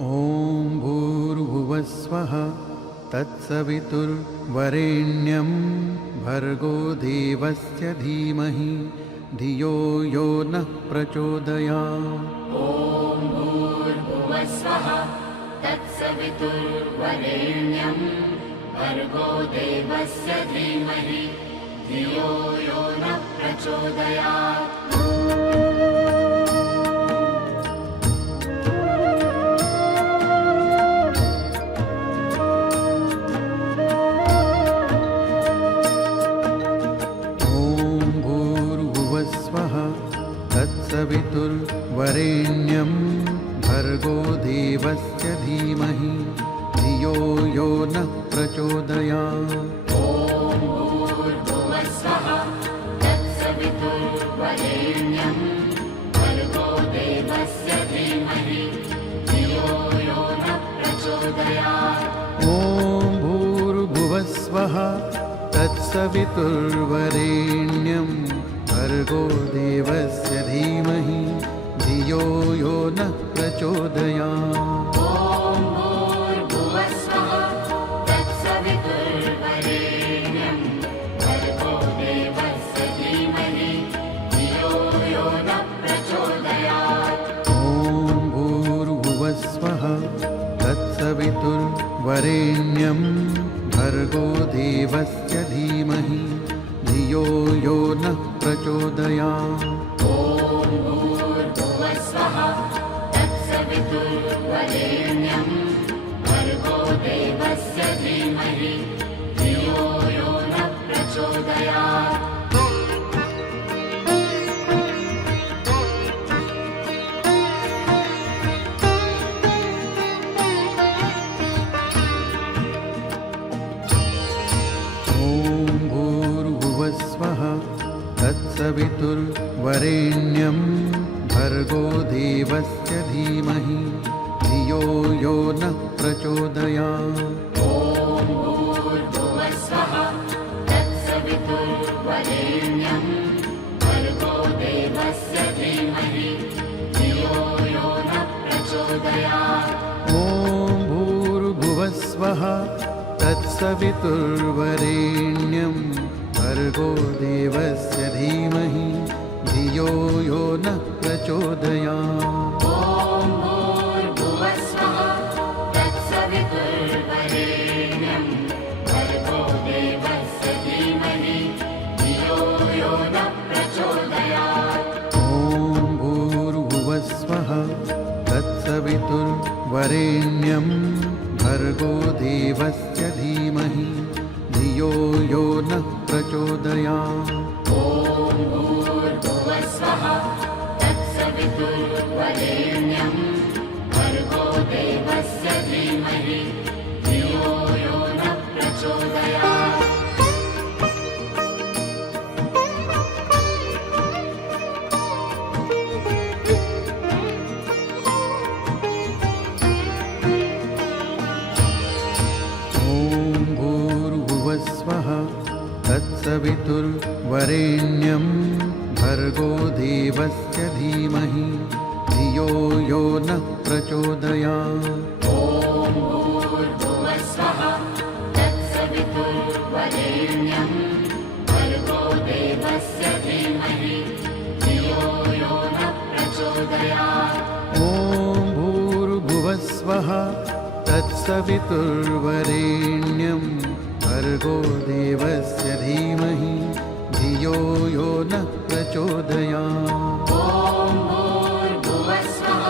ॐ भूर्भुवस्वः तत्सवितुर्वरेण्यं भर्गो देवस्य धीमहि धियो यो नः प्रचोदयात्। ॐ भूर्भुवस्वः तत्सवितुर्वरेण्यं भर्गो देवस्य धीमहि धियो यो नः प्रचोदयात्। तत्सवितुर्वरेण्यं भर्गो देवस्य धीमहि धियो यो नः प्रचोदयात्। ॐ भूर्भुवस्वः तत्सवितुर्वरेण्यं भर्गो देवस्य धीमहि धियो यो नः प्रचोदयात्। ॐ भूर्भुवस्वः तत्सवितुर्वरेण्यं भर्गो देवस्य धीमहि धियो यो नः प्रचोदयात्। ॐ भूर्भुवस्वः तत्सवितुर्वरेण्यं भर्गो देवस्य धीमहि धियो यो नः प्रचोदयात्। ॐ भूर्भुवस्वः तत्सवितुर्वरेण्यं भर्गो देवस्य धीमहि धियो यो नः प्रचोदयात्। ॐ भूर्भुवस्वः तत्सवितुर्वरेण्यं भर्गो देवस्य धीमहि धियो यो नः प्रचोदयात्। तत्सवितुर्वरेण्यं भर्गो देवस्य धीमहि धियो यो नः प्रचोदयात्। ॐ भूर्भुवस्वः तत्सवितुर्वरेण्यं भर्गो देवस्य धीमहि धियो यो नः प्रचोदयात्। ॐ भूर्भुवस्वः तत्सवितुर्वरेण्यं भर्गो देवस्य धीमहि धियो यो नः प्रचोदयात्। ॐ भूर्भुवस्वः तत्सवितुर्वरेण्यं भर्गो देवस्य धीमहि धियो यो नः प्रचोदयात्। ॐ भूर्भुवस्वः तत्सवितुर्वरेण्यं भर्गो देवस्य धीमहि धियो यो नः प्रचोदयात्। ॐ भूर्भुवस्वः तत्सवितुर्वरेण्यं भर्गो देवस्य धीमहि धियो यो नः प्रचोदयात्। तत्सवितुर्वरेण्यं भर्गो देवस्य धीमहि धियो यो नः प्रचोदयात्। ॐ भूर्भुवस्वः तत्सवितुर्वरेण्यं भर्गो देवस्य धीमहि धियो यो नः प्रचोदयात्। ॐ भूर्भुवस्वः तत्सवितुर्वरेण्यं भर्गो देवस्य धीमहि धियो यो नः प्रचोदयात्। ॐ भूर्भुवस्वः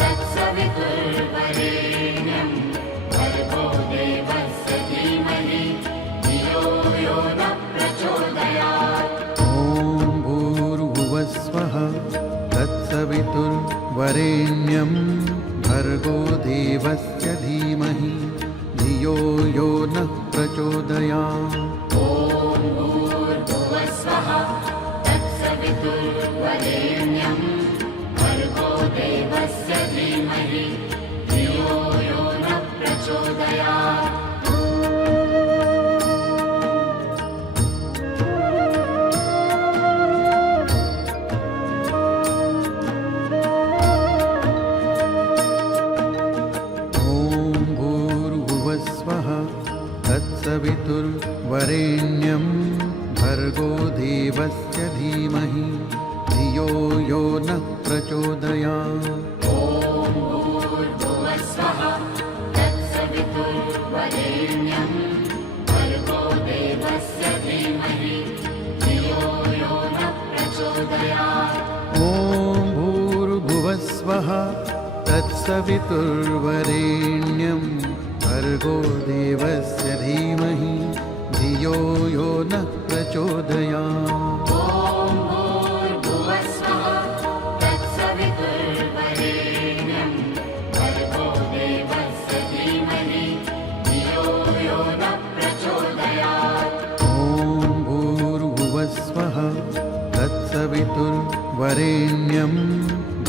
तत्सवितुर्वरेण्यं भर्गो देवस्य धीमहि धियो यो नः प्रचोदयात्। ॐ भूर्भुवस्वः तत्सवितुर्वरेण्यं भर्गो देवस्य धीमहि धियो यो नः प्रचोदयात्। ॐ भूर्भुवस्वः तत्सवितुर्वरेण्यं भर्गो देवस्य धीमहि धियो यो नः प्रचोदयात्। भर्गो देवस्य धीमहि धियो यो नः प्रचोदयात्। ॐ भूर्भुवस्वः तत्सवितुर्वरेण्यं भर्गो देवस्य धीमहि धियो यो नः प्रचोदयात्। ॐ भूर्भुवस्वः तत्सवितुर्वरेण्यं भर्गो देवस्य धीमहि धियो यो नः प्रचोदयात्। ॐ भूर्भुवस्वः तत्सवितुर्वरेण्यं भर्गो देवस्य धीमहि धियो यो नः प्रचोदयात्। ॐ भूर्भुवस्वः तत्सवितुर्वरेण्यं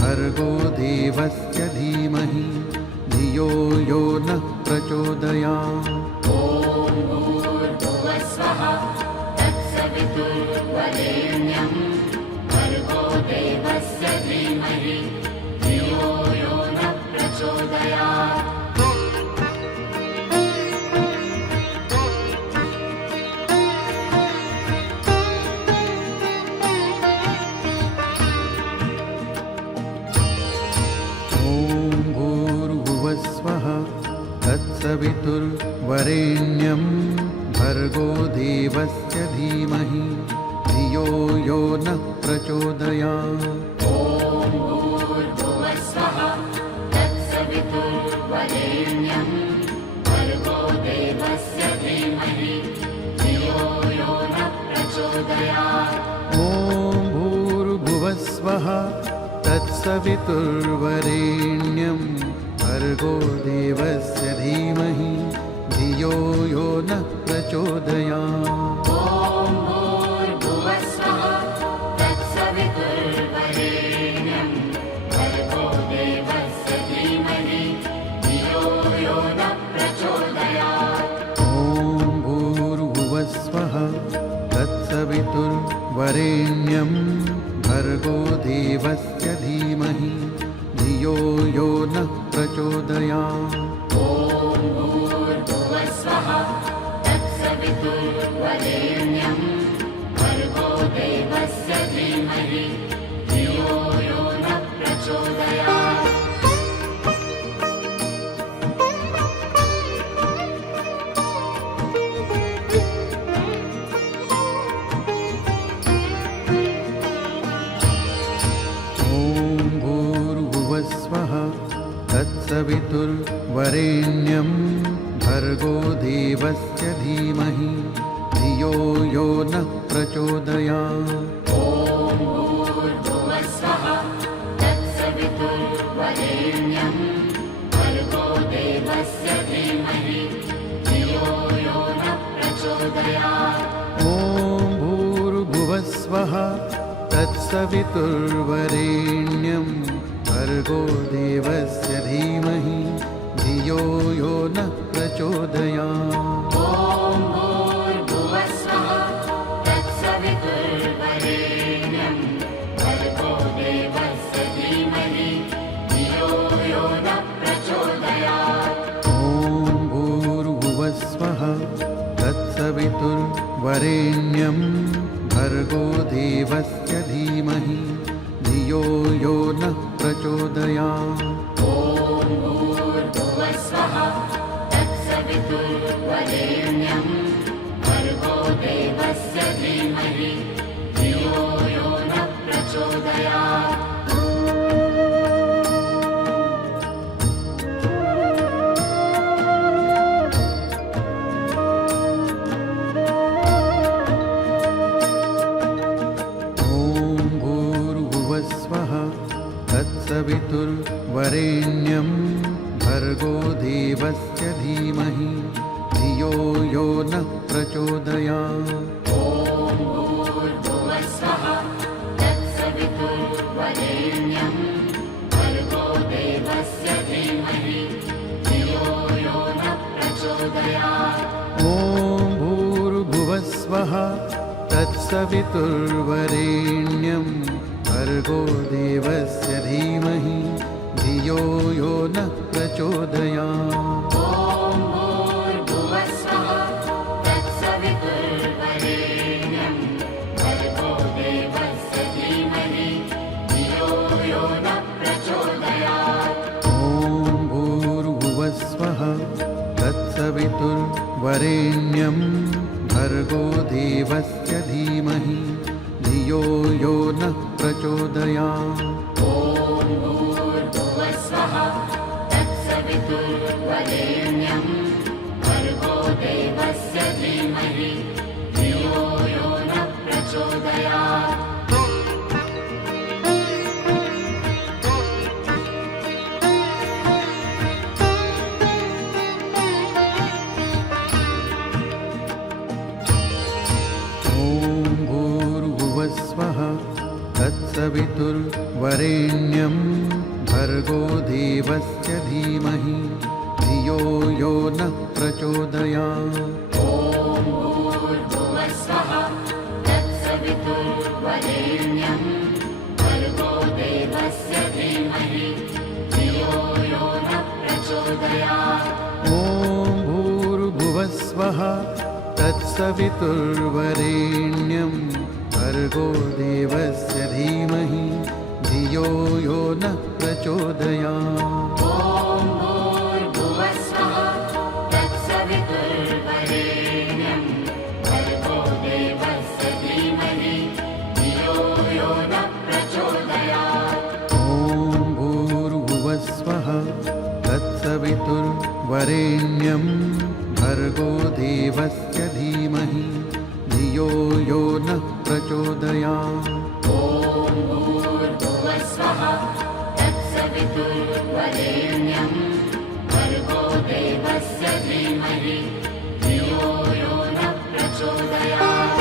भर्गो देवस्य धीमहि धियो यो नः प्रचोदयात्। ॐ भूर्भुवस्वः तत्सवितुर्वरेण्यं भर्गो देवस्य धीमहि धियो यो नः प्रचोदयात्। स्वः तत्सवितुर्वरेण्यं भर्गो देवस्य धीमहि धियो यो नः प्रचोदयात्। ॐ भूर्भुवस्वः तत्सवितुर्वरेण्यं भर्गो देवस्य धीमहि धियो यो नः प्रचोदयात्। ॐ भूर्भुवस्वः तत्सवितुर्वरेण्यं भर्गो देवस्य धीमहि धियो यो नः प्रचोदयात्। ॐ भूर्भुवस्वः तत्सवितुर्वरेण्यं भर्गो देवस्य धीमहि धियो यो नः प्रचोदयात्। ॐ भूर्भुवस्वः तत्सवितुर्वरेण्यं भर्गो देवस्य धीमहि धियो यो नः प्रचोदयात्। ॐ भूर्भुवस्वः तत्सवितुर्वरेण्यं भर्गो देवस्य धीमहि धियो यो नः प्रचोदयात्। स्वः तत्सवितुर्वरेण्यं भर्गो देवस्य धीमहि धियो यो नः प्रचोदयात्। ॐ भूर्भुवस्वः तत्सवितुर्वरेण्यं भर्गो देवस्य धीमहि धियो यो नः प्रचोदयात्। ॐ भूर्भुवस्वः तत्सवितुर्वरेण्यं भर्गो देवस्य धीमहि धियो यो नः प्रचोदयात्। ॐ भूर्भुवस्वः तत्सवितुर्वरेण्यं भर्गो देवस्य धीमहि धियो यो नः प्रचोदयात्। ॐ भूर्भुवस्वः तत्सवितुर्वरेण्यं भर्गो देवस्य धीमहि धियो यो नः प्रचोदयात्। ॐ भूर्भुवस्वः तत्सवितुर्वरेण्यं भर्गो देवस्य धीमहि धियो यो नः प्रचोदयात्। तत्सवितुर्वरेण्यं भर्गो देवस्य धीमहि धियो यो नः प्रचोदयात्। ॐ भूर्भुवस्वः तत्सवितुर्वरेण्यं भर्गो देवस्य धीमहि धियो यो नः प्रचोदयात्। ॐ भूर्भुवस्वः तत्सवितुर्वरेण्यं भर्गो देवस्य धीमहि धियो यो नः प्रचोदयात्। ॐ भूर्भुवस्वः तत्सवितुर्वरेण्यं प्रचोदयात्। स्वः तत्सवितुर्वरेण्यं भर्गो देवस्य धीमहि धियो यो नः प्रचोदयात्। ॐ भूर्भुवस्वः तत्सवितुर्वरेण्यं भर्गो देवस्य धीमहि धियो यो नः प्रचोदयात्। ॐ भूर्भुवस्वः तत्सवितुर्वरेण्यं भर्गो देवस्य धीमहि धियो यो नः प्रचोदयात्। ॐ भूर्भुवस्वः तत्सवितुर्वरेण्यं भर्गो देवस्य धीमहि धियो यो नः प्रचोदयात्। ॐ भूर्भुवस्वः तत्सवितुर्वरेण्यं भर्गो देवस्य धीमहि धियो यो नः प्रचोदयात्। ॐ भूर्भुवस्वः तत्सवितुर्वरेण्यं भर्गो देवस्य धीमहि धियो यो नः प्रचोदयात्।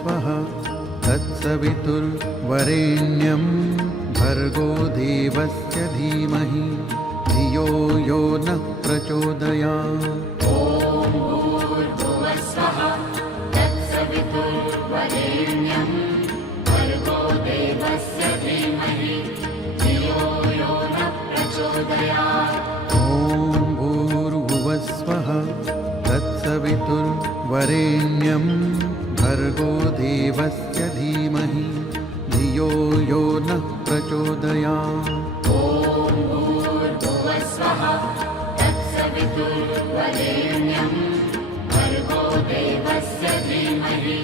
स्वः तत्सवितुर्वरेण्यं भर्गो देवस्य धीमहि धियो यो नः प्रचोदयात्। ॐ भूर्भुवस्वः तत्सवितुर्वरेण्यं भर्गो देवस्य धीमहि धियो यो नः प्रचोदयात्। ॐ भूर्भुवस्वः तत्सवितुर्वरेण्यं भर्गो देवस्य धीमहि धियो यो नः प्रचोदयात्। ॐ भूर्भुवस्वः तत्सवितुर्वरेण्यं भर्गो देवस्य धीमहि